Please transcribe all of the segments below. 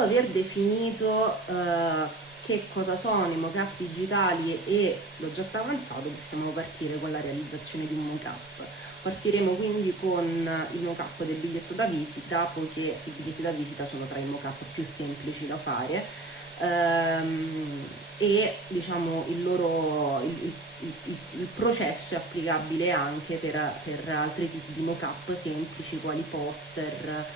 dopo aver definito che cosa sono i mockup digitali e l'oggetto avanzato, possiamo partire con la realizzazione di un mockup. Partiremo quindi con il mockup del biglietto da visita, poiché i biglietti da visita sono tra i mockup più semplici da fare, e diciamo il processo è applicabile anche per altri tipi di mockup semplici quali poster,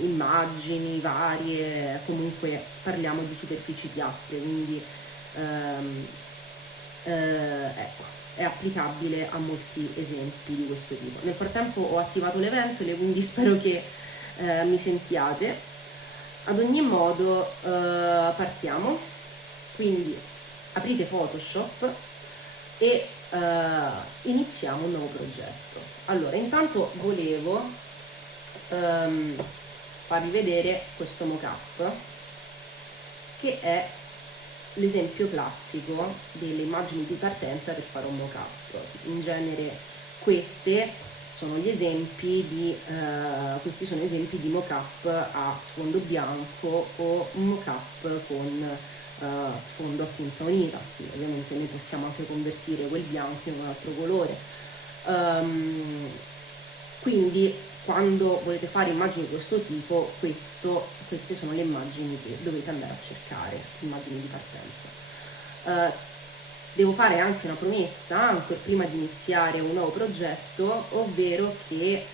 immagini varie. Comunque parliamo di superfici piatte, quindi ecco, è applicabile a molti esempi di questo tipo. Nel frattempo ho attivato le ventole, quindi spero che mi sentiate. Ad ogni modo partiamo, quindi aprite Photoshop e iniziamo un nuovo progetto. Allora, intanto volevo farvi vedere questo mockup, che è l'esempio classico delle immagini di partenza per fare un mockup. In genere questi sono esempi di mockup a sfondo bianco o mockup con sfondo a punta unita. Quindi ovviamente noi possiamo anche convertire quel bianco in un altro colore. Quindi quando volete fare immagini di questo tipo, queste sono le immagini che dovete andare a cercare, immagini di partenza. Devo fare anche una promessa, ancora prima di iniziare un nuovo progetto, ovvero che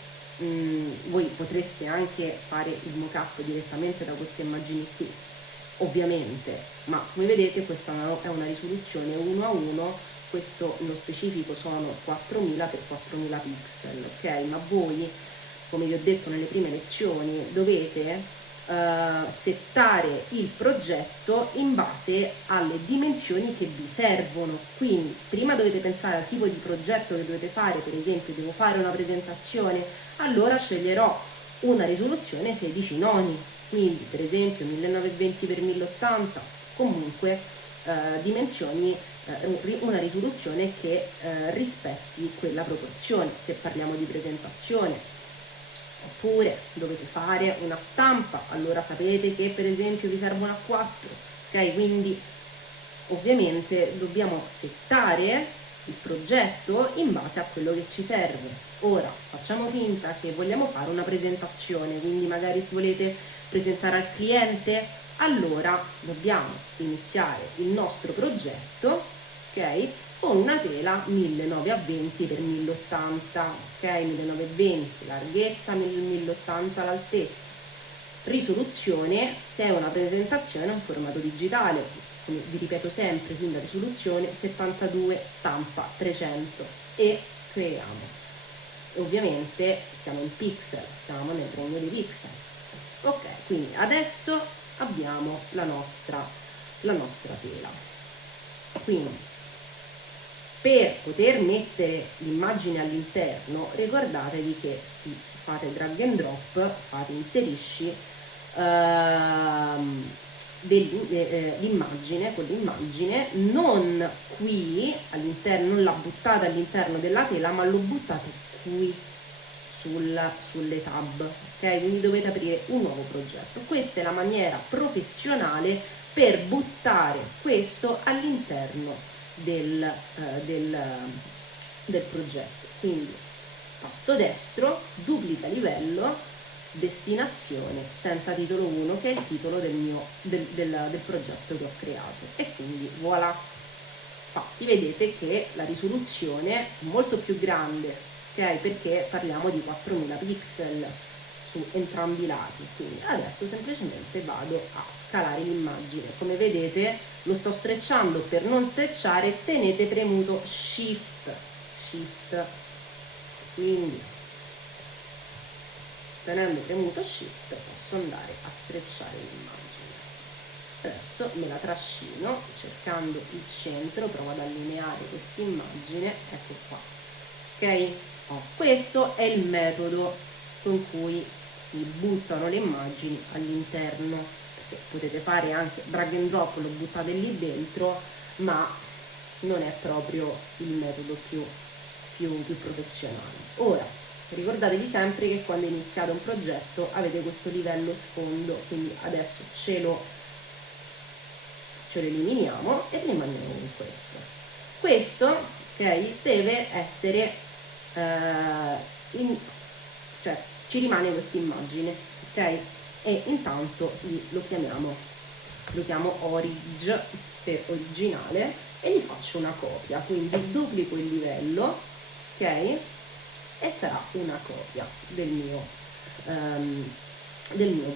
voi potreste anche fare il mockup direttamente da queste immagini qui, ovviamente, ma come vedete questa è una risoluzione 1 a 1, questo nello specifico sono 4000 x 4000 pixel, ok? Ma voi, come vi ho detto nelle prime lezioni, dovete settare il progetto in base alle dimensioni che vi servono. Quindi prima dovete pensare al tipo di progetto che dovete fare. Per esempio, devo fare una presentazione, allora sceglierò una risoluzione 16 noni, quindi per esempio 1920 x 1080, comunque dimensioni, una risoluzione che rispetti quella proporzione se parliamo di presentazione. Oppure dovete fare una stampa, allora sapete che per esempio vi servono a 4, ok? Quindi ovviamente dobbiamo settare il progetto in base a quello che ci serve. Ora facciamo finta che vogliamo fare una presentazione, quindi magari volete presentare al cliente, allora dobbiamo iniziare il nostro progetto, ok? Con una tela 1920 x 1080, ok? 1920 larghezza, 1080 l'altezza. Risoluzione, se è una presentazione in formato digitale, come vi ripeto sempre, quindi la risoluzione 72 stampa 300 e creiamo. Ovviamente stiamo in pixel, stiamo nel regno dei pixel. Ok, quindi adesso abbiamo la nostra tela. Quindi per poter mettere l'immagine all'interno, ricordatevi che fate drag and drop, fate inserisci l'immagine con l'immagine, non qui all'interno, non la buttate all'interno della tela, ma lo buttate qui sulle tab, ok? Quindi dovete aprire un nuovo progetto. Questa è la maniera professionale per buttare questo all'interno del progetto. Quindi tasto destro, duplica livello, destinazione senza titolo 1, che è il titolo del progetto che ho creato, e quindi voilà. Infatti vedete che la risoluzione è molto più grande, ok? Perché parliamo di 4000 pixel su entrambi i lati. Quindi adesso semplicemente vado a scalare l'immagine. Come vedete lo sto strecciando. Per non strecciare tenete premuto shift, quindi tenendo premuto shift posso andare a strecciare l'immagine. Adesso me la trascino cercando il centro, provo ad allineare questa immagine, ecco qua, ok? Questo è il metodo con cui si buttano le immagini all'interno, perché potete fare anche drag and drop, lo buttate lì dentro, ma non è proprio il metodo più professionale. Ora Ricordatevi sempre che quando iniziate un progetto avete questo livello sfondo, quindi adesso ce lo eliminiamo e rimaniamo con questo. Questo, ok, deve essere, cioè ci rimane questa immagine, ok? E intanto lo chiamo orig per originale e gli faccio una copia, quindi duplico il livello, ok? E sarà una copia del mio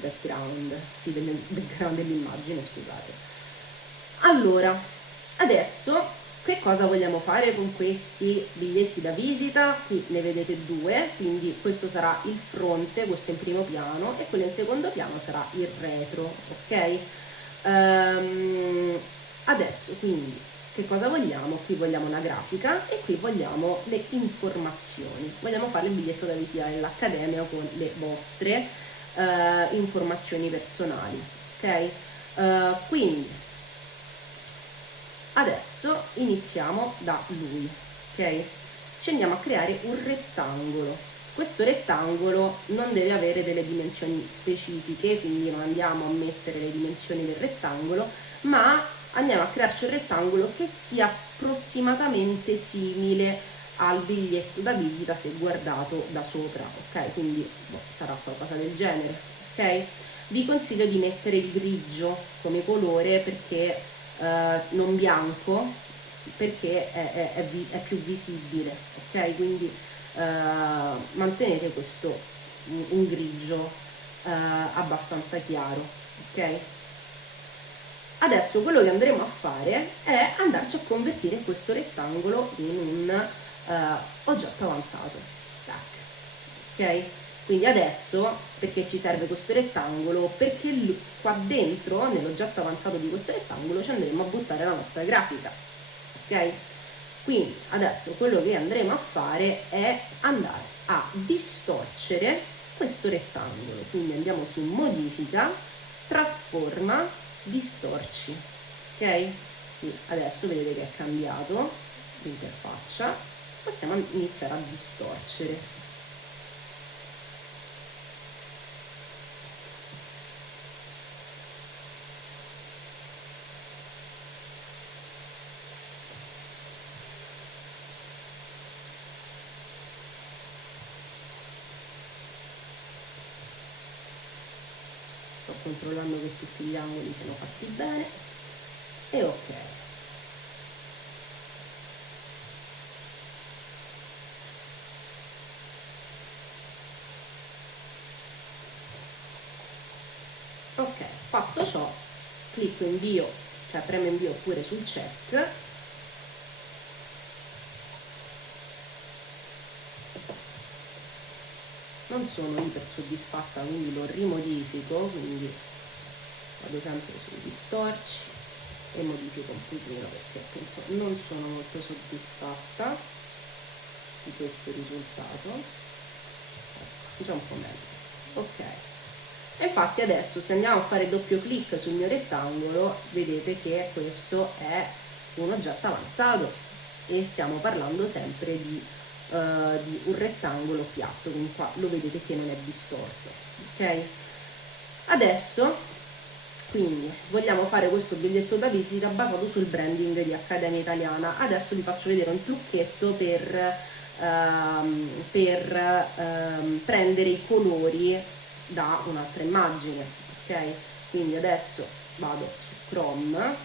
background, sì, del background dell'immagine, scusate. Allora, adesso che cosa vogliamo fare con questi biglietti da visita? Qui ne vedete due, quindi questo sarà il fronte, questo in primo piano, e quello in secondo piano sarà il retro, ok? Adesso quindi che cosa vogliamo? Qui vogliamo una grafica e qui vogliamo le informazioni. Vogliamo fare il biglietto da visita dell'Accademia con le vostre informazioni personali, ok? Quindi adesso iniziamo da lui, ok? Ci andiamo a creare un rettangolo. Questo rettangolo non deve avere delle dimensioni specifiche, quindi non andiamo a mettere le dimensioni del rettangolo, ma andiamo a crearci un rettangolo che sia approssimatamente simile al biglietto da visita se guardato da sopra, ok? Quindi sarà qualcosa del genere, ok? Vi consiglio di mettere il grigio come colore perché non bianco, perché è più visibile, ok? Quindi mantenete questo un grigio abbastanza chiaro, ok? Adesso quello che andremo a fare è andarci a convertire questo rettangolo in un oggetto avanzato. Ok? Quindi adesso, perché ci serve questo rettangolo? Perché qua dentro, nell'oggetto avanzato di questo rettangolo, ci andremo a buttare la nostra grafica. Ok? Quindi adesso quello che andremo a fare è andare a distorcere questo rettangolo. Quindi andiamo su modifica, trasforma, distorci. Ok? Quindi adesso vedete che è cambiato l'interfaccia. Possiamo iniziare a distorcere. Sto controllando che tutti gli angoli siano fatti bene e ok. Ok, fatto ciò, clicco invio, cioè premo invio oppure sul check. Non sono iper soddisfatta, quindi lo rimodifico, quindi vado sempre sui distorci e modifico un pochino perché appunto non sono molto soddisfatta di questo risultato. Già un po' meglio. Ok. E infatti adesso se andiamo a fare doppio clic sul mio rettangolo vedete che questo è un oggetto avanzato e stiamo parlando sempre di un rettangolo piatto, quindi qua lo vedete che non è distorto, ok? Adesso quindi vogliamo fare questo biglietto da visita basato sul branding di Accademia Italiana. Adesso vi faccio vedere un trucchetto per prendere i colori da un'altra immagine, ok? Quindi adesso vado su Chrome,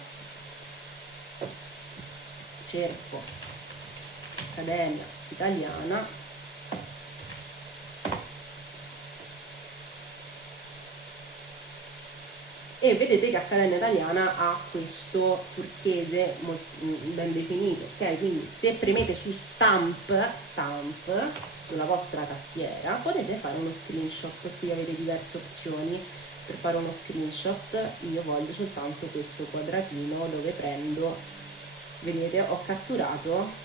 cerco Accademia Italiana e vedete che Accademia Italiana ha questo turchese ben definito, ok? Quindi se premete su stamp sulla vostra tastiera potete fare uno screenshot, qui avete diverse opzioni per fare uno screenshot. Io voglio soltanto questo quadratino dove prendo, vedete, ho catturato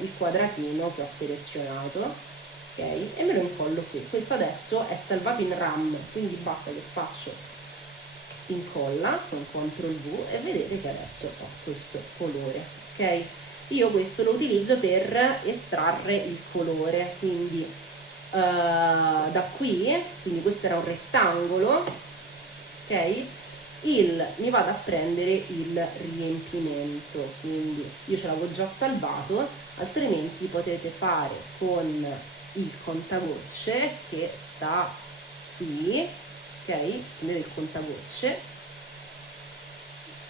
il quadratino che ho selezionato, ok? E me lo incollo qui. Questo adesso è salvato in RAM, quindi basta che faccio incolla con CTRL V e vedete che adesso ho questo colore, ok? Io questo lo utilizzo per estrarre il colore, quindi da qui, quindi questo era un rettangolo, ok? Mi vado a prendere il riempimento, quindi io ce l'avevo già salvato, altrimenti potete fare con il contagocce che sta qui, ok? Prendete il contagocce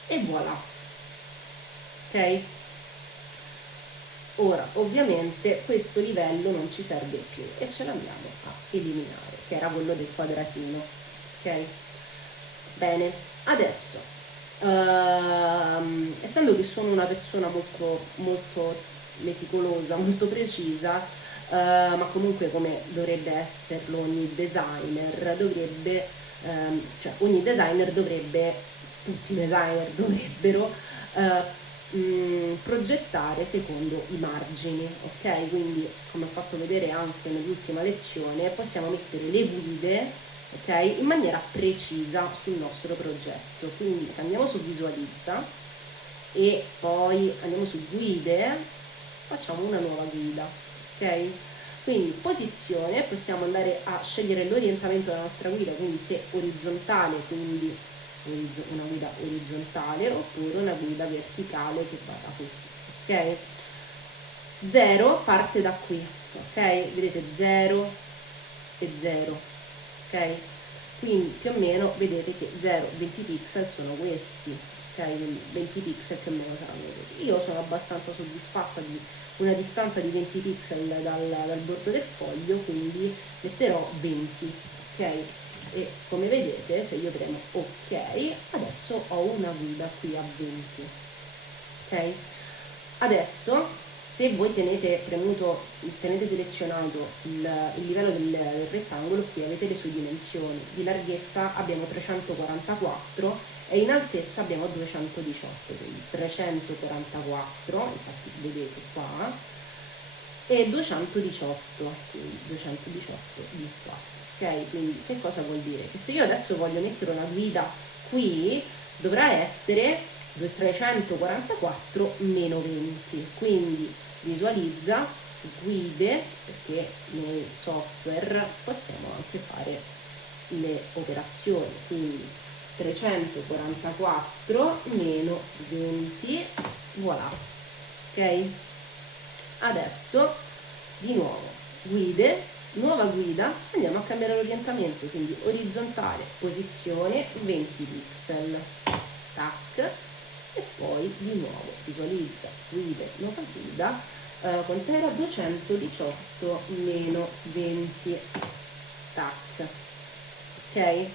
e voilà, ok? Ora ovviamente questo livello non ci serve più e ce l'andiamo a eliminare, che era quello del quadratino, ok? Bene, adesso essendo che sono una persona molto meticolosa, molto precisa, ma comunque come dovrebbe esserlo ogni designer, cioè ogni designer dovrebbe, tutti i designer dovrebbero progettare secondo i margini, ok? Quindi come ho fatto vedere anche nell'ultima lezione possiamo mettere le guide, ok, in maniera precisa sul nostro progetto. Quindi se andiamo su visualizza e poi andiamo su guide, facciamo una nuova guida, ok? Quindi posizione, possiamo andare a scegliere l'orientamento della nostra guida, quindi se orizzontale, quindi una guida orizzontale, oppure una guida verticale che va da così, ok? 0 parte da qui, ok? Vedete 0 e 0, ok? Quindi più o meno vedete che 0, 20 pixel sono questi, ok? Quindi 20 pixel più o meno saranno così. Io sono abbastanza soddisfatta di una distanza di 20 pixel dal bordo del foglio, quindi metterò 20, ok? E come vedete, se io premo ok, adesso ho una guida qui a 20, ok? Adesso se voi tenete selezionato il livello del rettangolo, qui avete le sue dimensioni. Di larghezza abbiamo 344 e in altezza abbiamo 218, quindi 344, infatti vedete qua, e 218, quindi 218 di qua, ok? Quindi che cosa vuol dire? Che se io adesso voglio mettere una guida qui, dovrà essere 344 meno 20, quindi visualizza guide, perché nei software possiamo anche fare le operazioni, quindi 344 meno 20, voilà, ok? Adesso di nuovo guide, nuova guida, andiamo a cambiare l'orientamento, quindi orizzontale, posizione 20 pixel, tac, e poi di nuovo visualizza guide, nuova guida, quant'era? 218 meno 20, tac, ok?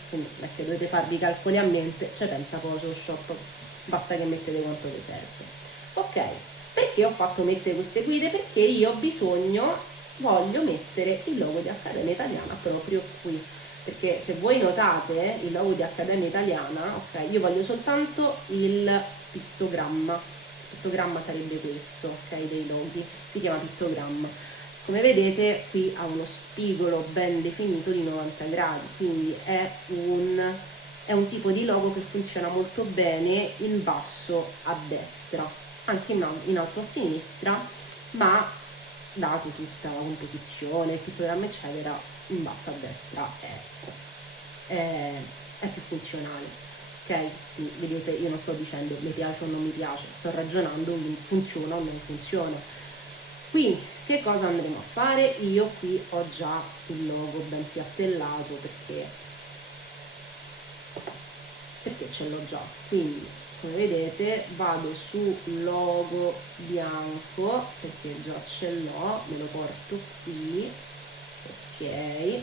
Quindi non è che dovete farvi i calcoli a mente, cioè pensa Photoshop, basta che mettete quanto vi serve. Ok, perché ho fatto mettere queste guide? Perché io voglio mettere il logo di Accademia Italiana proprio qui, perché se voi notate il logo di Accademia Italiana, ok, io voglio soltanto il pittogramma. Il pittogramma sarebbe questo, ok, dei loghi, si chiama pittogramma. Come vedete qui ha uno spigolo ben definito di 90 gradi, quindi è un tipo di logo che funziona molto bene in basso a destra, anche in alto a sinistra, ma dato tutta la composizione, il pittogramma eccetera, in basso a destra è più funzionale. Ok? Quindi, vedete, io non sto dicendo mi piace o non mi piace, sto ragionando funziona o non funziona. Quindi che cosa andremo a fare? Io qui ho già il logo ben spiattellato perché ce l'ho già, quindi come vedete vado su logo bianco perché già ce l'ho, me lo porto qui, ok.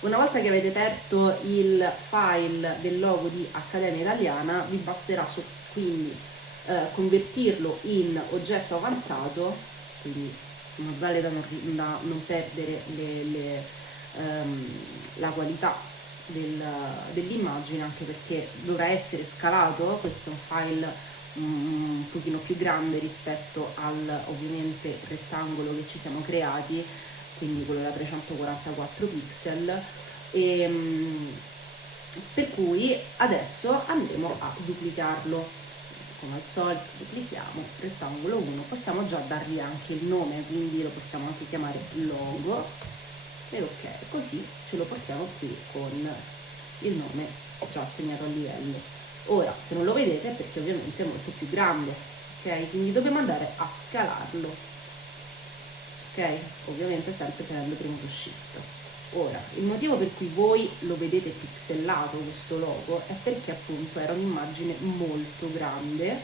Una volta che avete aperto il file del logo di Accademia Italiana vi basterà quindi convertirlo in oggetto avanzato, quindi in modo tale da non perdere la qualità dell'immagine, anche perché dovrà essere scalato. Questo è un file un pochino più grande rispetto al ovviamente rettangolo che ci siamo creati, quindi quello da 344 pixel, per cui adesso andremo a duplicarlo. Come al solito duplichiamo rettangolo 1, possiamo già dargli anche il nome, quindi lo possiamo anche chiamare logo, ed ok, così ce lo portiamo qui con il nome già assegnato al livello. Ora, se non lo vedete è perché ovviamente è molto più grande, ok? Quindi dobbiamo andare a scalarlo, ok? Ovviamente sempre tenendo premuto shift. Ora, il motivo per cui voi lo vedete pixelato questo logo è perché appunto era un'immagine molto grande,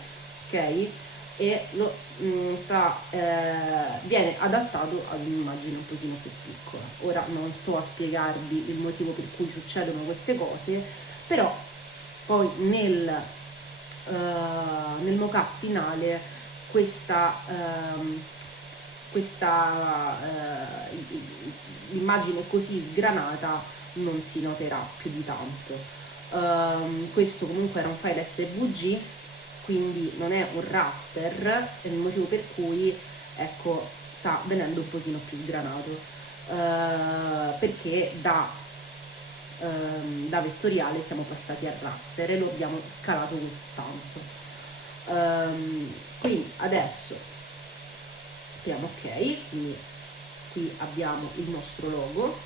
ok? E viene adattato ad un'immagine un pochino più piccola. Ora non sto a spiegarvi il motivo per cui succedono queste cose, però poi nel mock-up finale questa, immagine così sgranata non si noterà più di tanto. Questo comunque era un file SVG, quindi non è un raster, è il motivo per cui ecco sta venendo un pochino più sgranato, perché da vettoriale siamo passati a raster e lo abbiamo scalato così tanto. Quindi adesso apriamo ok, quindi qui abbiamo il nostro logo,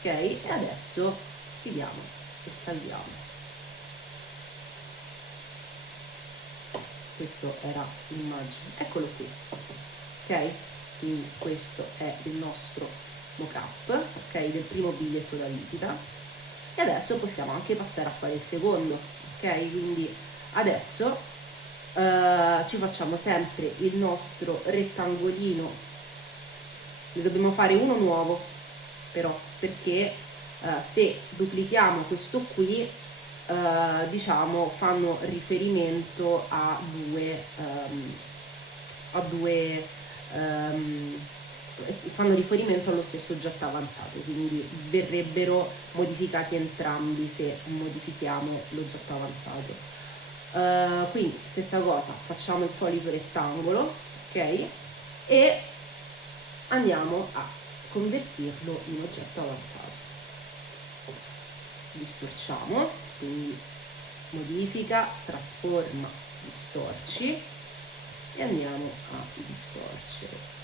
ok, e adesso chiudiamo e salviamo. Questo era l'immagine, eccolo qui, ok, quindi questo è il nostro mock-up, ok, del primo biglietto da visita, e adesso possiamo anche passare a fare il secondo, ok, quindi adesso ci facciamo sempre il nostro rettangolino, ne dobbiamo fare uno nuovo però, perché se duplichiamo questo qui diciamo fanno riferimento fanno riferimento allo stesso oggetto avanzato, quindi verrebbero modificati entrambi se modifichiamo l'oggetto avanzato. Quindi stessa cosa, facciamo il solito rettangolo, ok, e andiamo a convertirlo in oggetto avanzato. Distorciamo, quindi modifica, trasforma, distorci e andiamo a distorcere.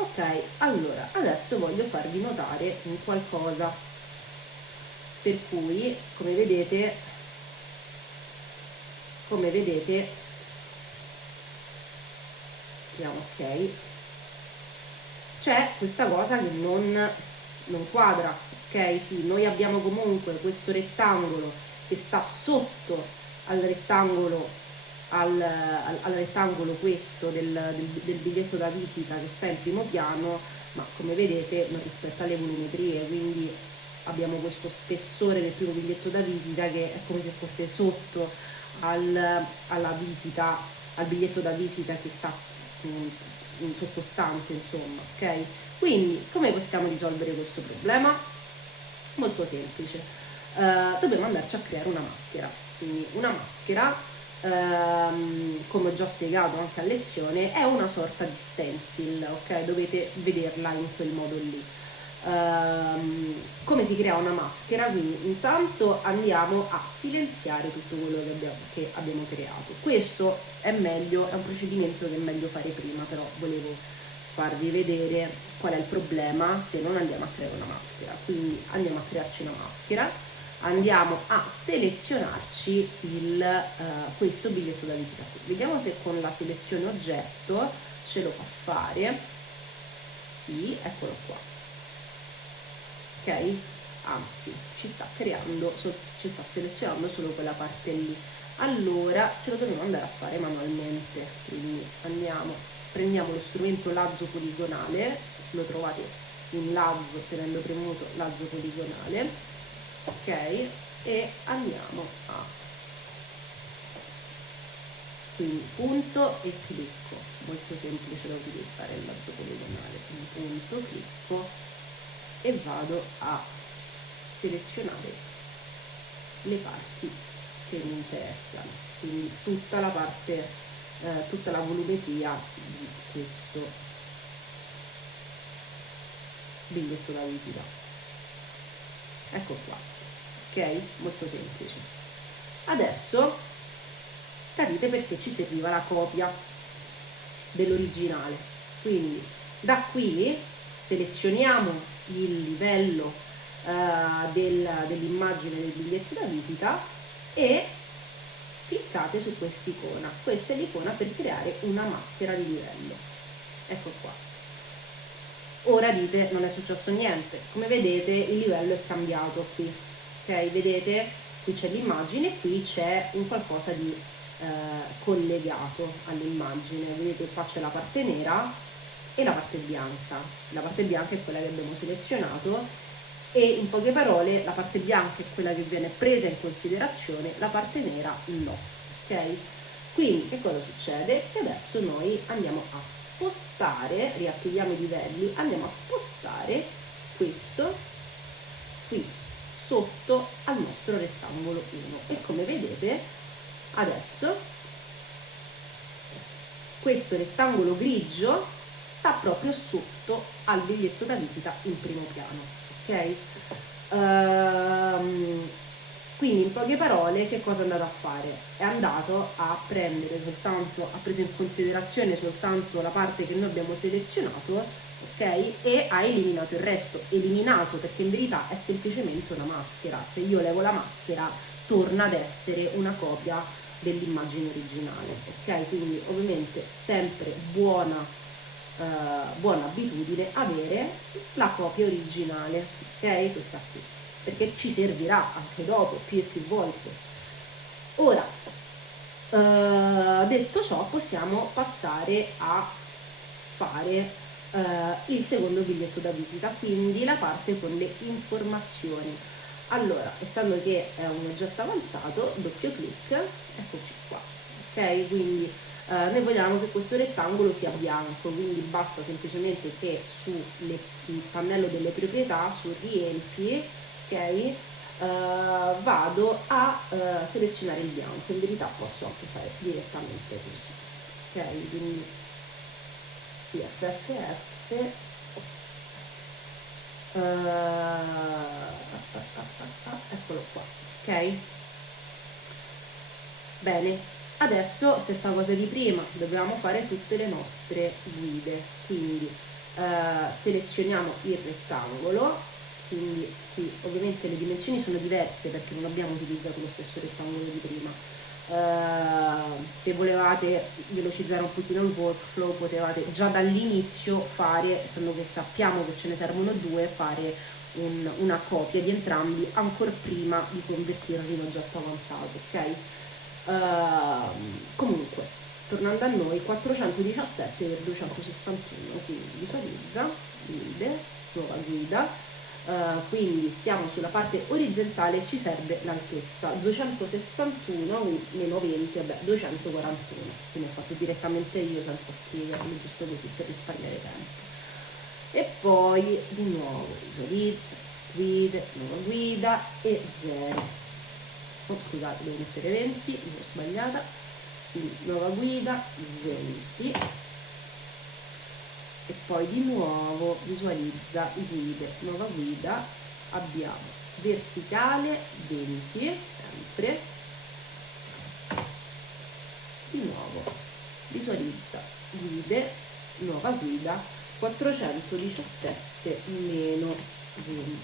Ok, allora adesso voglio farvi notare un qualcosa, per cui come vedete vediamo, ok, c'è questa cosa che non quadra, ok? Sì, noi abbiamo comunque questo rettangolo che sta sotto al rettangolo, al rettangolo questo del biglietto da visita che sta in primo piano, ma come vedete non rispetta le volumetrie, quindi abbiamo questo spessore del primo biglietto da visita che è come se fosse sotto alla visita, al biglietto da visita che sta in sottostante, insomma, ok? Quindi come possiamo risolvere questo problema? Molto semplice, dobbiamo andarci a creare una maschera. Quindi una maschera, come ho già spiegato anche a lezione, è una sorta di stencil, ok? Dovete vederla in quel modo lì. Come si crea una maschera? Quindi intanto andiamo a silenziare tutto quello che abbiamo creato. Questo è meglio, è un procedimento che è meglio fare prima, però volevo farvi vedere qual è il problema se non andiamo a creare una maschera. Quindi andiamo a crearci una maschera, andiamo a selezionarci questo biglietto da visita. Vediamo se con la selezione oggetto ce lo fa fare. Sì, eccolo qua. Ok? Anzi, ci sta selezionando solo quella parte lì. Allora ce lo dobbiamo andare a fare manualmente. Quindi prendiamo lo strumento lazzo poligonale, lo trovate in lazzo tenendo premuto lazzo poligonale, ok, e andiamo a quindi punto e clicco, molto semplice da utilizzare il lazzo poligonale, quindi punto, clicco e vado a selezionare le parti che mi interessano, quindi tutta la parte tutta la volumetria di questo biglietto da visita. Ecco qua, ok? Molto semplice. Adesso capite perché ci serviva la copia dell'originale. Quindi da qui selezioniamo il livello dell'immagine del biglietto da visita e cliccate su quest'icona. Questa è l'icona per creare una maschera di livello. Ecco qua. Ora dite non è successo niente. Come vedete il livello è cambiato qui. Ok, vedete? Qui c'è l'immagine, qui c'è un qualcosa di collegato all'immagine. Vedete qua c'è la parte nera e la parte bianca. La parte bianca è quella che abbiamo selezionato e in poche parole la parte bianca è quella che viene presa in considerazione, la parte nera no. Ok? Quindi che cosa succede? Che adesso noi andiamo a spostare, riattiviamo i livelli, andiamo a spostare questo qui sotto al nostro rettangolo 1 e come vedete adesso questo rettangolo grigio sta proprio sotto al biglietto da visita in primo piano, ok? Quindi in poche parole che cosa è andato a fare? È andato a prendere soltanto, ha preso in considerazione soltanto la parte che noi abbiamo selezionato, ok? E ha eliminato il resto, eliminato perché in verità è semplicemente una maschera. Se io levo la maschera torna ad essere una copia dell'immagine originale, ok? Quindi ovviamente sempre buona abitudine avere la copia originale, ok? Questa qui, perché ci servirà anche dopo più e più volte. Ora detto ciò possiamo passare a fare il secondo biglietto da visita, quindi la parte con le informazioni. Allora, essendo che è un oggetto avanzato, doppio clic, eccoci qua, ok? Quindi noi vogliamo che questo rettangolo sia bianco, quindi basta semplicemente che sul pannello delle proprietà, su riempi, ok? Vado a selezionare il bianco, in verità posso anche fare direttamente così, ok? Quindi sì, FFF, eccolo qua, ok? Bene, adesso stessa cosa di prima, dobbiamo fare tutte le nostre guide, quindi selezioniamo il rettangolo, quindi qui ovviamente le dimensioni sono diverse perché non abbiamo utilizzato lo stesso rettangolo di prima. Se volevate velocizzare un pochino il workflow potevate già dall'inizio fare, essendo che sappiamo che ce ne servono due, fare una copia di entrambi ancora prima di convertirli in oggetto avanzato, ok? Comunque, tornando a noi, 417 per 261, quindi visualizza, guide, nuova guida, quindi stiamo sulla parte orizzontale, ci serve l'altezza 261 meno 20, vabbè 241, quindi ho fatto direttamente io senza scriverlo, giusto così per risparmiare tempo. E poi di nuovo visualizza, guide, nuova guida e 0. Oh, scusate, devo mettere 20, mi sono sbagliata, quindi nuova guida 20 e poi di nuovo visualizza guide, nuova guida, abbiamo verticale 20 sempre, di nuovo visualizza guide, nuova guida 417 meno 20,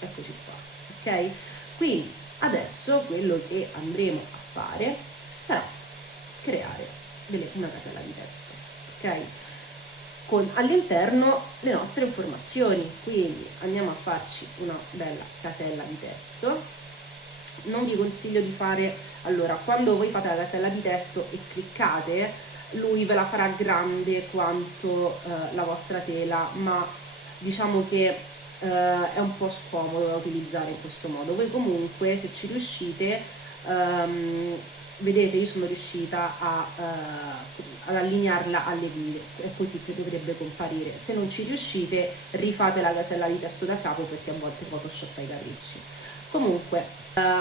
eccoci qua, ok? Quindi adesso quello che andremo a fare sarà creare una casella di testo, ok? Con all'interno le nostre informazioni, quindi andiamo a farci una bella casella di testo. Non vi consiglio di fare, allora, quando voi fate la casella di testo e cliccate, lui ve la farà grande quanto la vostra tela, ma diciamo che è un po' scomodo da utilizzare in questo modo. Voi comunque, se ci riuscite, vedete, io sono riuscita ad allinearla alle righe, è così che dovrebbe comparire. Se non ci riuscite, rifate la casella di testo da capo perché a volte Photoshop fa i capricci. Comunque,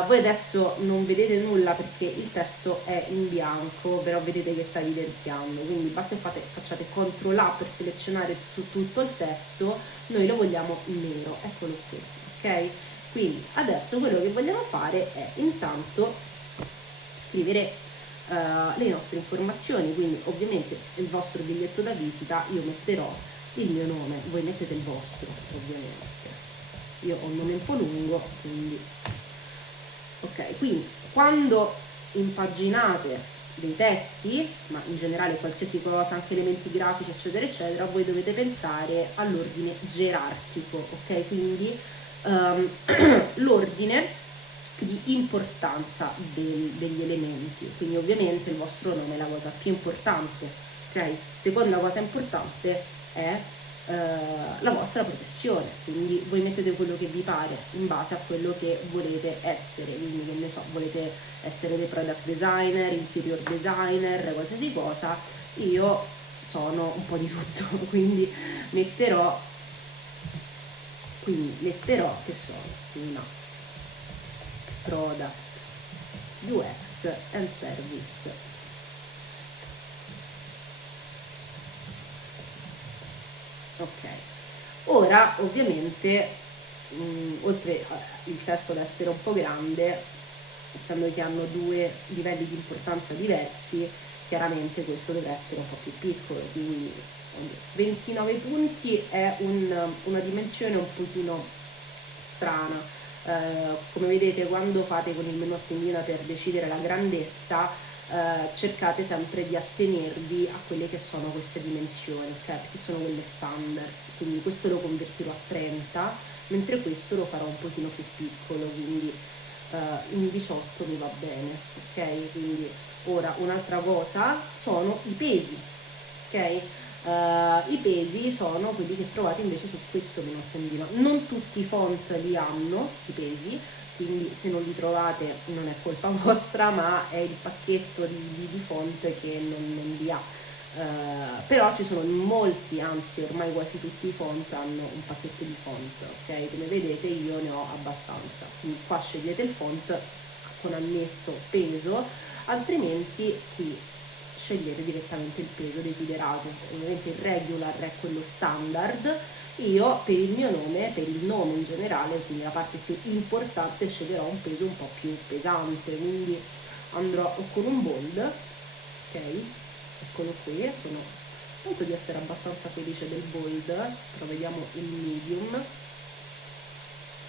voi adesso non vedete nulla perché il testo è in bianco, però vedete che sta evidenziando, quindi basta che facciate CTRL A per selezionare su tutto il testo, noi lo vogliamo nero, eccolo qui, ok? Quindi adesso quello che vogliamo fare è intanto scrivere le nostre informazioni, quindi ovviamente il vostro biglietto da visita, io metterò il mio nome, voi mettete il vostro ovviamente, io ho un nome un po' lungo, quindi ok. Quindi quando impaginate dei testi, ma in generale qualsiasi cosa, anche elementi grafici eccetera eccetera, voi dovete pensare all'ordine gerarchico, ok? Quindi l'ordine di importanza degli elementi, quindi ovviamente il vostro nome è la cosa più importante, ok? Seconda cosa importante è la vostra professione, quindi voi mettete quello che vi pare in base a quello che volete essere, quindi che ne so, volete essere dei product designer, interior designer, qualsiasi cosa, io sono un po' di tutto, quindi metterò che sono una product UX and service. Ok, ora ovviamente oltre il testo ad essere un po' grande, essendo che hanno due livelli di importanza diversi, chiaramente questo dovrà essere un po' più piccolo, quindi 29 punti è una dimensione un pochino strana. Come vedete, quando fate con il menu a tendina per decidere la grandezza, cercate sempre di attenervi a quelle che sono queste dimensioni, okay? Perché sono quelle standard, quindi questo lo convertirò a 30, mentre questo lo farò un pochino più piccolo, quindi in 18 mi va bene, ok? Quindi ora un'altra cosa sono i pesi, ok? I pesi sono quelli che trovate invece su questo menu a tendina. Non tutti i font li hanno i pesi, quindi se non li trovate non è colpa vostra, ma è il pacchetto di font che non li ha. Però ci sono molti, anzi ormai quasi tutti i font hanno un pacchetto di font, ok? Come vedete io ne ho abbastanza, quindi qua scegliete il font con annesso peso, altrimenti qui scegliete direttamente il peso desiderato. Ovviamente il regular è quello standard, io per il mio nome, per il nome in generale, quindi la parte più importante, sceglierò un peso un po' più pesante, quindi andrò con un bold, ok? Eccolo qui, penso di essere abbastanza felice del bold, però vediamo il medium.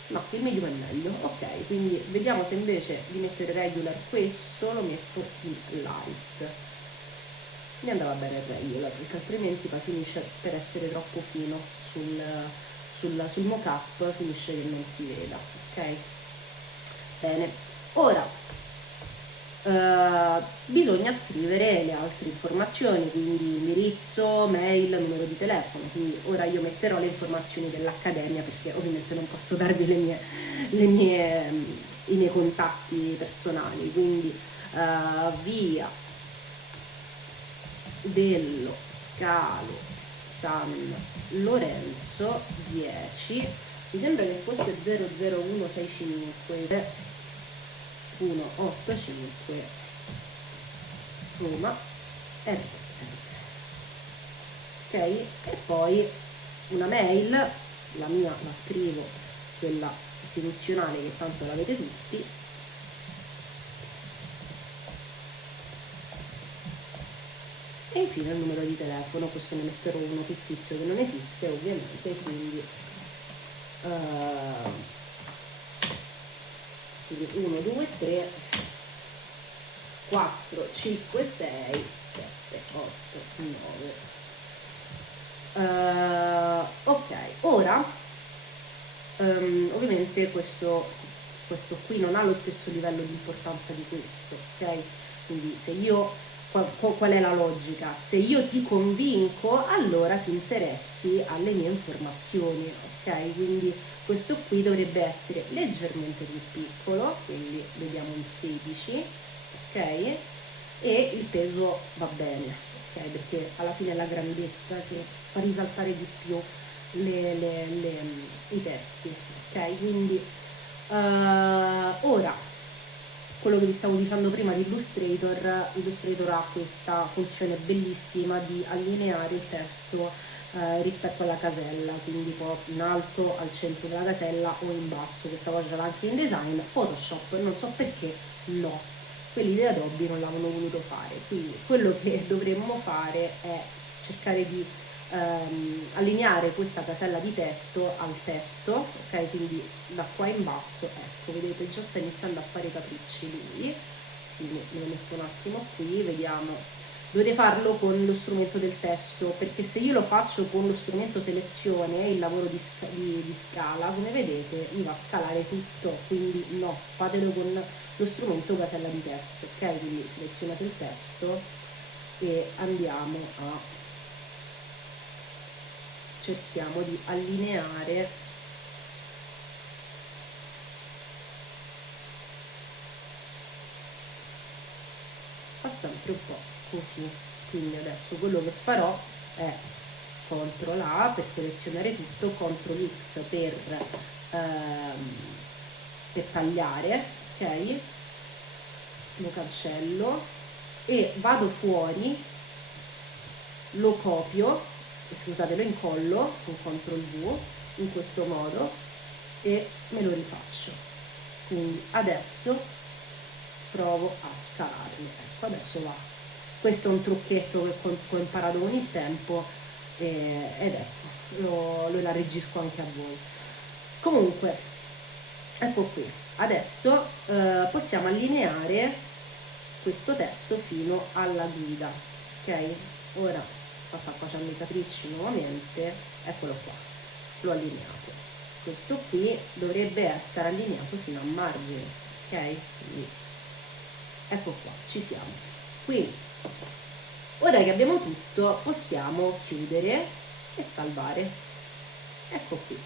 No, il medium è meglio, ok, quindi vediamo se invece di mettere regular questo lo metto in light. Mi andava bene il regular perché altrimenti poi finisce per essere troppo fino sul mock-up, finisce che non si veda, ok? Bene, ora bisogna scrivere le altre informazioni, quindi indirizzo, mail, numero di telefono, quindi ora io metterò le informazioni dell'accademia perché ovviamente non posso darvi i miei contatti personali, quindi via dello Scalo San Lorenzo 10, mi sembra che fosse 00165 185 Roma ok, e poi una mail, la mia la scrivo, quella istituzionale che tanto l'avete tutti, e infine il numero di telefono. Questo ne metterò uno fittizio che non esiste ovviamente, quindi 1, 2, 3, 4, 5, 6, 7, 8, 9. Ok, ora ovviamente questo qui non ha lo stesso livello di importanza di questo, ok? Quindi se io, qual è la logica? Se io ti convinco, allora ti interessi alle mie informazioni, ok? Quindi questo qui dovrebbe essere leggermente più piccolo, quindi vediamo il 16, ok? E il peso va bene, ok? Perché alla fine è la grandezza che fa risaltare di più i testi, ok? Quindi Ora, quello che vi stavo dicendo prima di Illustrator ha questa funzione bellissima di allineare il testo rispetto alla casella, quindi poi in alto al centro della casella o in basso. Questa cosa c'era anche in design. Photoshop non so perché no, quelli di Adobe non l'hanno voluto fare, quindi quello che dovremmo fare è cercare di allineare questa casella di testo al testo, ok? Quindi da qua in basso, ecco, vedete già sta iniziando a fare i capricci lui, quindi me lo metto un attimo qui, vediamo. Dovete farlo con lo strumento del testo, perché se io lo faccio con lo strumento selezione, il lavoro di scala, come vedete, mi va a scalare tutto, quindi no, fatelo con lo strumento casella di testo, ok? Quindi selezionate il testo e andiamo a cerchiamo di allineare fa sempre un po' così. Quindi adesso quello che farò è CTRL A per selezionare tutto, CTRL X per tagliare, ok? Lo cancello e vado fuori, lo copio, scusate, lo incollo con CTRL V in questo modo e me lo rifaccio. Quindi adesso provo a scalarli, ecco, adesso va. Questo è un trucchetto che ho imparato con il tempo ed ecco, lo elargisco anche a voi. Comunque, ecco qui, adesso possiamo allineare questo testo fino alla guida, ok? Ora sta facendo i capricci nuovamente, eccolo qua, l'ho allineato. Questo qui dovrebbe essere allineato fino a margine, ok? Quindi ecco qua, ci siamo. Quindi ora che abbiamo tutto possiamo chiudere e salvare. Ecco qui,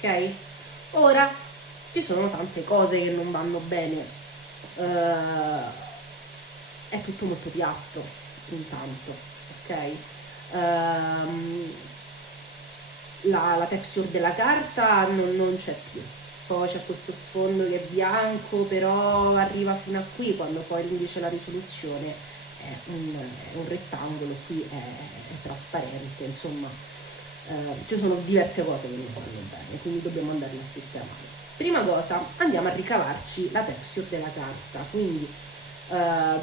ok? Ora ci sono tante cose che non vanno bene, è tutto molto piatto intanto, ok? La texture della carta non c'è più, poi c'è questo sfondo che è bianco però arriva fino a qui, quando poi invece la risoluzione è un rettangolo, qui è trasparente, insomma ci sono diverse cose che non vanno bene, quindi dobbiamo andarle a sistemare. Prima cosa andiamo a ricavarci la texture della carta, quindi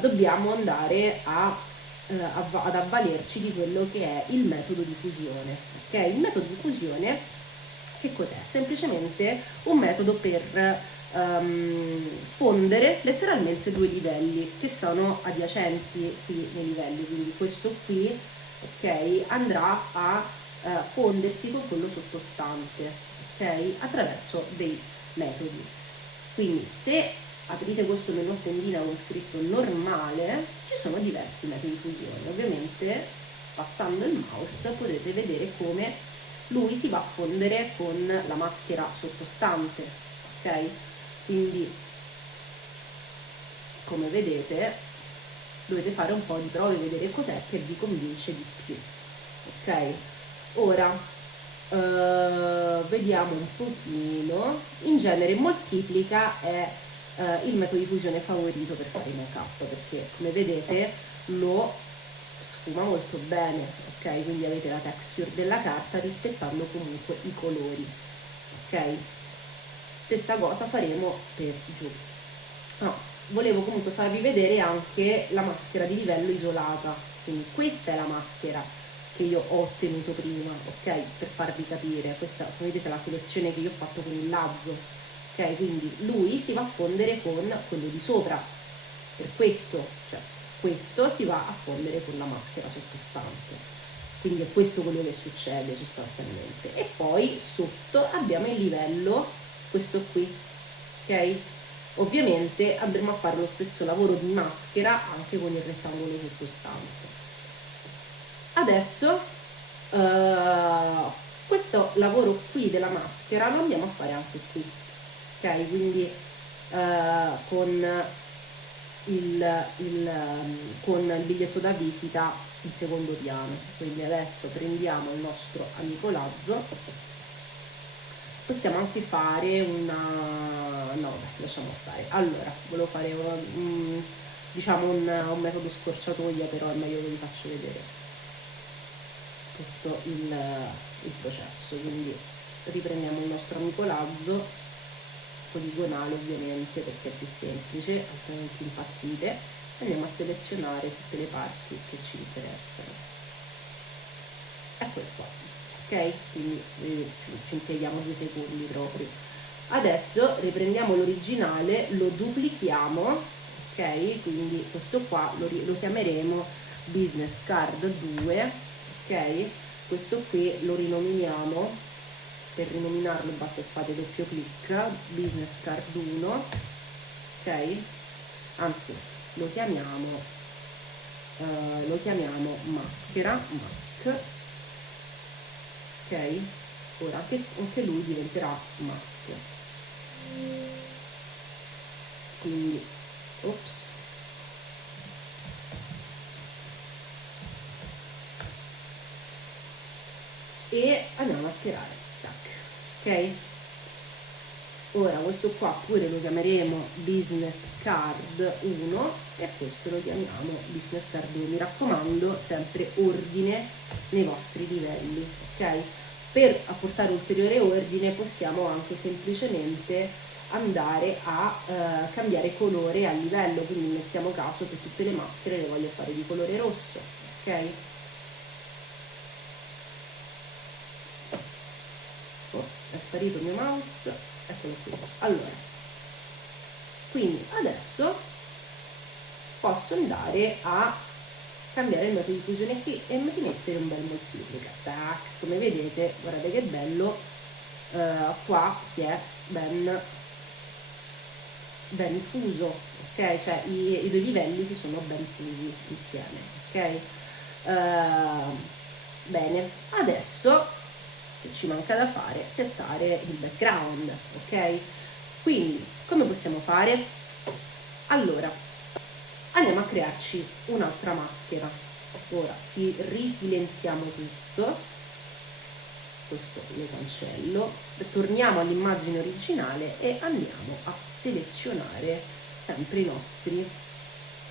dobbiamo andare ad avvalerci di quello che è il metodo di fusione. Ok? Il metodo di fusione che cos'è? Semplicemente un metodo per fondere letteralmente due livelli che sono adiacenti qui nei livelli, quindi questo qui, ok, andrà a fondersi con quello sottostante, ok, attraverso dei metodi. Quindi se aprite questo menu a tendina con scritto normale, ci sono diversi metodi di fusione. Ovviamente passando il mouse potete vedere come lui si va a fondere con la maschera sottostante, ok? Quindi come vedete dovete fare un po' di prove e vedere cos'è che vi convince di più, ok? Ora vediamo un pochino. In genere moltiplica è il metodo di fusione favorito per fare i make-up, perché come vedete lo sfuma molto bene, ok? Quindi avete la texture della carta rispettando comunque i colori, ok? Stessa cosa faremo per giù. No, volevo comunque farvi vedere anche la maschera di livello isolata, quindi questa è la maschera che io ho ottenuto prima, ok? Per farvi capire, questa come vedete è la selezione che io ho fatto con il lazzo, ok? Quindi lui si va a fondere con quello di sopra, per questo, cioè questo si va a fondere con la maschera sottostante, quindi è questo quello che succede sostanzialmente. E poi sotto abbiamo il livello, questo qui, ok? Ovviamente andremo a fare lo stesso lavoro di maschera anche con il rettangolo sottostante. Adesso questo lavoro qui della maschera lo andiamo a fare anche qui, ok? Quindi con con il biglietto da visita in secondo piano. Quindi adesso prendiamo il nostro amico lazzo, possiamo anche fare una, no, lasciamo stare. Allora, volevo fare diciamo un metodo scorciatoia, però è meglio che vi faccio vedere tutto il processo. Quindi riprendiamo il nostro amico lazzo, poligonale ovviamente perché è più semplice, altrimenti impazzite. Andiamo a selezionare tutte le parti che ci interessano. Eccolo qua, ok? Quindi ci impieghiamo 2 secondi proprio. Adesso riprendiamo l'originale, lo duplichiamo, ok? Quindi questo qua lo chiameremo Business Card 2, ok? Questo qui lo rinominiamo, per rinominarlo basta che fate doppio clic, Business Card 1, ok? Anzi, lo chiamiamo maschera, mask, ok? Ora anche lui diventerà mask. Quindi, ops, e andiamo a mascherare, tac, ok? Ora questo qua pure lo chiameremo Business Card 1 e questo lo chiamiamo Business Card 2. Mi raccomando, sempre ordine nei vostri livelli, ok? Per apportare ulteriore ordine possiamo anche semplicemente andare a cambiare colore a livello, quindi mettiamo caso che tutte le maschere le voglio fare di colore rosso, ok? Oh, è sparito il mio mouse, eccolo qui. Allora, quindi adesso posso andare a cambiare il metodo di fusione qui e mettere un bel moltiplica. Tac, come vedete, guardate che bello, qua si è ben fuso, ok? Cioè i 2 livelli si sono ben fusi insieme, ok? Bene, adesso che ci manca da fare, settare il background, ok? Quindi come possiamo fare? Allora, andiamo a crearci un'altra maschera. Ora risilenziamo tutto, questo lo cancello, torniamo all'immagine originale e andiamo a selezionare sempre i nostri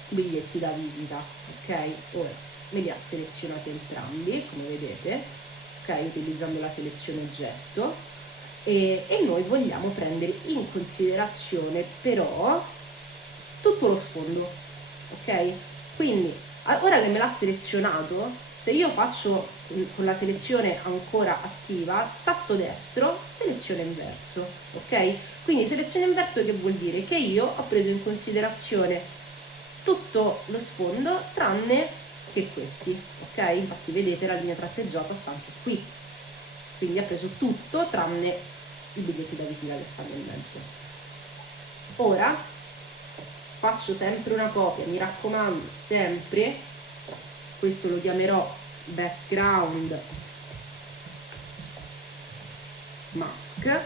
biglietti da visita, ok? Ora me li ha selezionati entrambi, come vedete, ok? Utilizzando la selezione oggetto e noi vogliamo prendere in considerazione però tutto lo sfondo, ok? Quindi ora che me l'ha selezionato, se io faccio con la selezione ancora attiva, tasto destro, selezione inverso, ok? Quindi selezione inverso che vuol dire che io ho preso in considerazione tutto lo sfondo tranne che questi, ok? Infatti vedete la linea tratteggiata sta anche qui, quindi ha preso tutto tranne i biglietti da visita che stanno in mezzo. Ora faccio sempre una copia, mi raccomando, sempre, questo lo chiamerò background mask,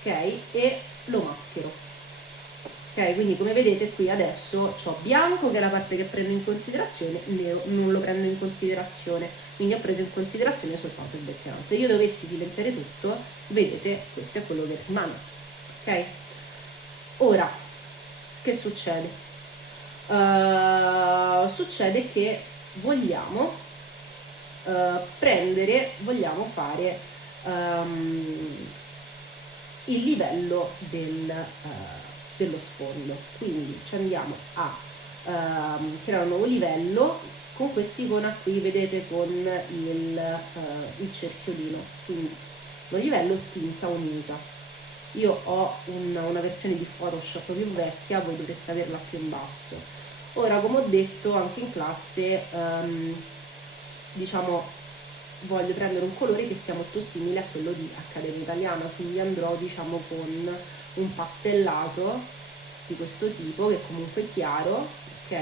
ok? E lo maschero, ok? Quindi come vedete qui adesso ho bianco che è la parte che prendo in considerazione, nero non lo prendo in considerazione, quindi ho preso in considerazione soltanto il background. Se io dovessi silenziare tutto, vedete, questo è quello che rimane, ok? Ora, che succede? Succede che vogliamo vogliamo fare il livello dello sfondo, quindi ci andiamo a creare un nuovo livello con quest'icona qui, vedete, con il cerchiolino, quindi un livello tinta unita. Io ho una versione di Photoshop più vecchia, voi dovreste averla più in basso. Ora, come ho detto anche in classe, diciamo, voglio prendere un colore che sia molto simile a quello di Accademia Italiana, quindi andrò, diciamo, con un pastellato di questo tipo, che è comunque chiaro, ok?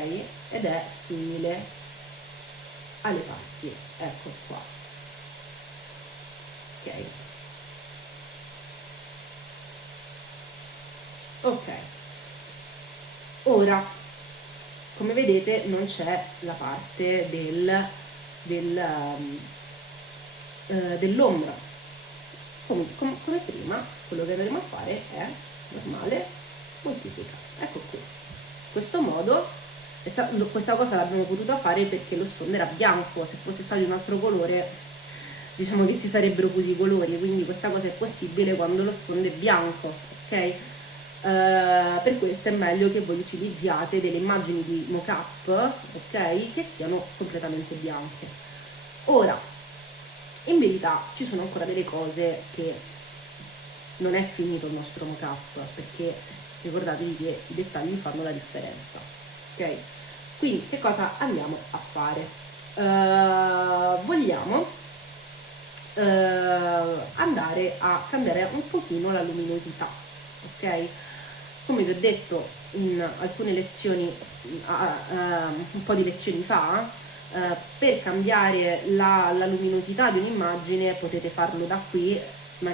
Ed è simile alle parti, ecco qua, ok? Ok, ora come vedete non c'è la parte del dell'ombra. Come prima, quello che andremo a fare è normale moltiplica. Ecco qui. In questo modo, questa cosa l'abbiamo potuta fare perché lo sfondo era bianco. Se fosse stato di un altro colore, diciamo che si sarebbero fusi i colori, quindi questa cosa è possibile quando lo sfondo è bianco, ok? Per questo è meglio che voi utilizziate delle immagini di mock-up, ok? Che siano completamente bianche. Ora, in verità ci sono ancora delle cose che non è finito il nostro mock-up, perché ricordatevi che i dettagli fanno la differenza, ok? Quindi che cosa andiamo a fare? Vogliamo andare a cambiare un pochino la luminosità, ok? Come vi ho detto in alcune lezioni, un po' di lezioni fa, per cambiare la luminosità di un'immagine potete farlo da qui,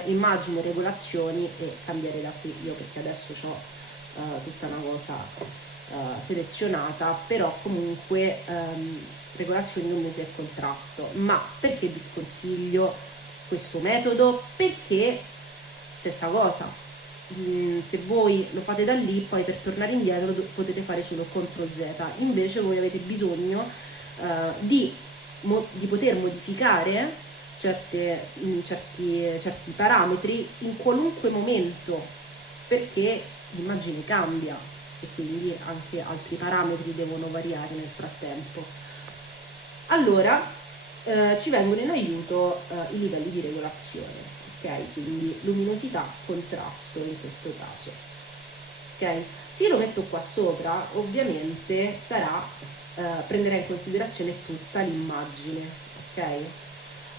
immagine, regolazioni, e cambiare da qui. Io perché adesso ho tutta una cosa selezionata, però comunque regolazioni, luminosità e contrasto. Ma perché vi sconsiglio questo metodo? Perché stessa cosa, se voi lo fate da lì, poi per tornare indietro potete fare solo CTRL Z. Invece voi avete bisogno di poter modificare certi parametri in qualunque momento, perché l'immagine cambia e quindi anche altri parametri devono variare nel frattempo. Allora ci vengono in aiuto i livelli di regolazione, ok? Quindi luminosità, contrasto in questo caso, ok? Se io lo metto qua sopra, ovviamente prenderà in considerazione tutta l'immagine, ok?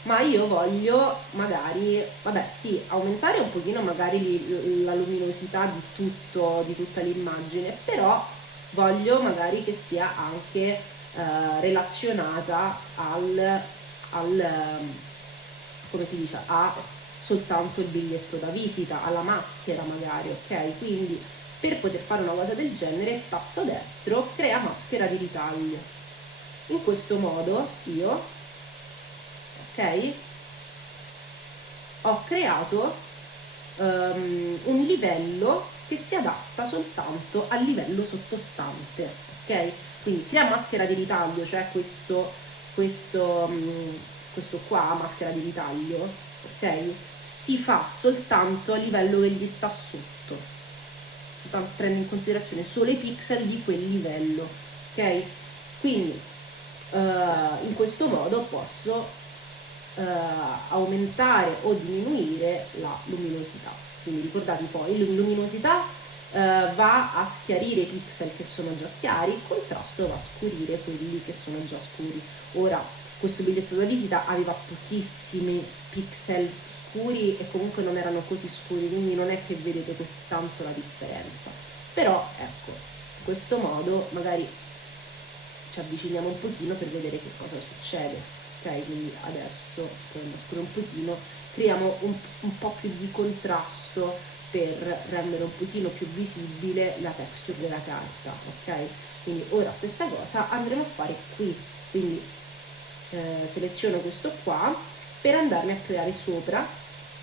Ma io voglio magari, vabbè sì, aumentare un pochino magari la luminosità di tutta l'immagine, però voglio magari che sia anche relazionata come si dice, a soltanto il biglietto da visita, alla maschera magari, ok? Quindi per poter fare una cosa del genere, tasto destro, crea maschera di ritaglio. In questo modo io, ok, ho creato un livello che si adatta soltanto al livello sottostante, ok? Quindi crea maschera di ritaglio, cioè questo qua, maschera di ritaglio, ok? Si fa soltanto a livello che gli sta sotto, prende in considerazione solo i pixel di quel livello, ok? Quindi in questo modo posso aumentare o diminuire la luminosità. Quindi ricordate poi, la luminosità va a schiarire i pixel che sono già chiari, il contrasto va a scurire quelli che sono già scuri. Ora, questo biglietto da visita aveva pochissimi pixel scuri e comunque non erano così scuri, quindi non è che vedete così tanto la differenza. Però ecco, in questo modo magari ci avviciniamo un pochino per vedere che cosa succede. Ok, quindi adesso prendo scuro un pochino, creiamo un po' più di contrasto per rendere un pochino più visibile la texture della carta, ok? Quindi ora stessa cosa andremo a fare qui, quindi seleziono questo qua per andarmi a creare sopra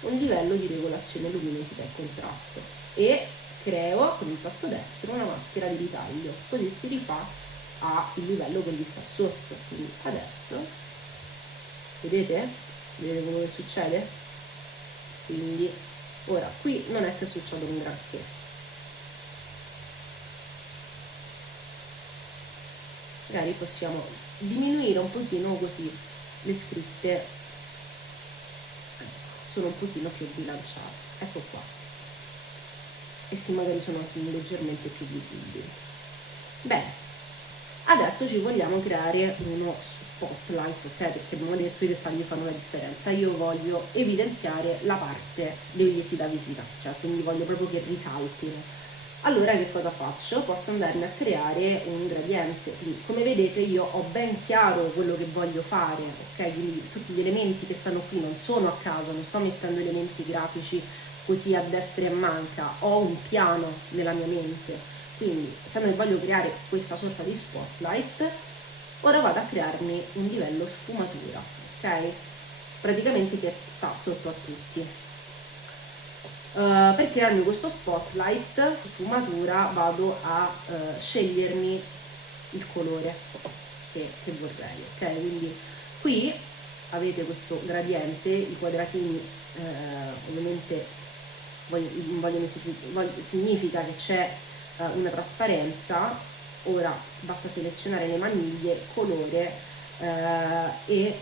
un livello di regolazione luminosità e contrasto e creo con il tasto destro una maschera di ritaglio, così si rifà al livello che gli sta sotto. Quindi adesso vedete quello che succede? Quindi ora qui non è che succede un granché, magari possiamo diminuire un pochino così le scritte sono un pochino più bilanciate, ecco qua, e sì, magari sono anche leggermente più visibili. Bene, adesso ci vogliamo creare uno spotlight, ok? Perché abbiamo detto i dettagli fanno la differenza. Io voglio evidenziare la parte dei biglietti da visita, cioè quindi voglio proprio che risaltino. Allora che cosa faccio? Posso andarmi a creare un gradiente. Quindi, come vedete io ho ben chiaro quello che voglio fare, ok? Quindi tutti gli elementi che stanno qui non sono a caso, non sto mettendo elementi grafici così a destra e a manca, ho un piano nella mia mente. Quindi se noi voglio creare questa sorta di spotlight, ora vado a crearmi un livello sfumatura, ok? praticamente che sta sotto a tutti. Per crearmi questo spotlight sfumatura vado a scegliermi il colore che vorrei, ok? Quindi qui avete questo gradiente, i quadratini ovviamente significa che c'è una trasparenza. Ora basta selezionare le maniglie, colore e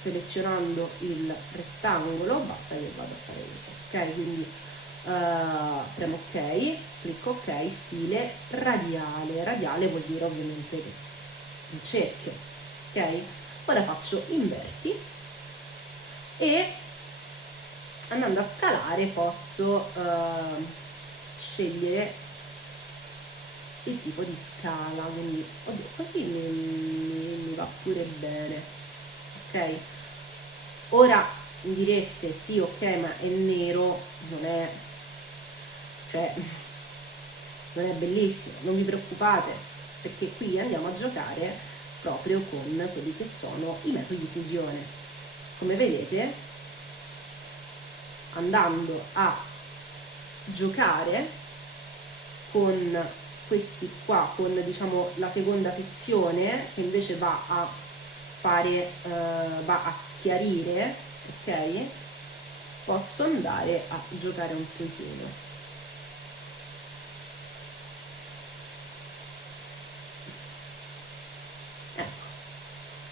selezionando il rettangolo basta che vado a fare così, ok? Quindi premo ok, clicco ok, stile radiale. Radiale vuol dire ovviamente un cerchio, ok? Ora faccio inverti e andando a scalare posso scegliere il tipo di scala, quindi oddio, così mi va pure bene, ok? Ora mi direste sì, ok, ma è nero, non è, cioè, non è bellissimo, non vi preoccupate, perché qui andiamo a giocare proprio con quelli che sono i metodi di fusione. Come vedete, andando a giocare con questi qua, con diciamo la seconda sezione che invece va a fare, va a schiarire, ok? Posso andare a giocare un pochino.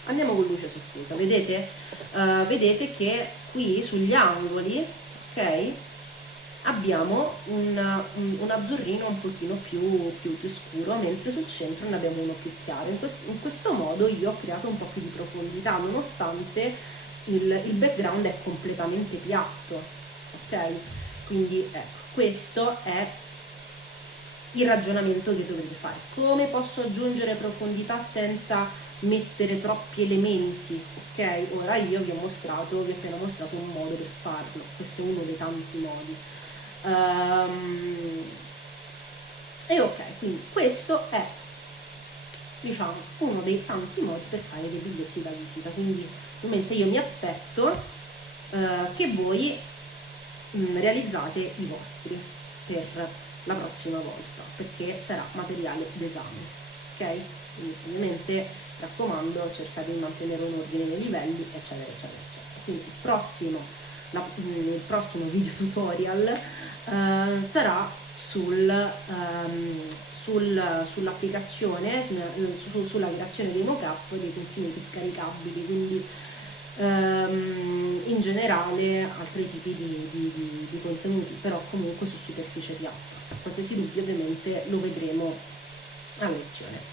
Andiamo con luce soffusa, vedete? Vedete che qui sugli angoli, ok, abbiamo un azzurrino un pochino più scuro, mentre sul centro ne abbiamo uno più chiaro. In questo modo io ho creato un po' più di profondità, nonostante il background è completamente piatto, ok? Quindi ecco, questo è il ragionamento che dovete fare. Come posso aggiungere profondità senza mettere troppi elementi? Ok, ora io vi ho appena mostrato un modo per farlo, questo è uno dei tanti modi. E ok, quindi questo è diciamo uno dei tanti modi per fare dei biglietti da visita, quindi ovviamente io mi aspetto che voi realizzate i vostri per la prossima volta, perché sarà materiale d'esame, ok? Quindi ovviamente mi raccomando, cercate di mantenere un ordine dei livelli, eccetera eccetera eccetera. Quindi il prossimo video tutorial sarà sull'applicazione, sulla creazione dei mockup dei contenuti scaricabili, quindi in generale altri tipi di contenuti, però comunque su superficie piatta. Qualsiasi dubbio ovviamente lo vedremo a lezione.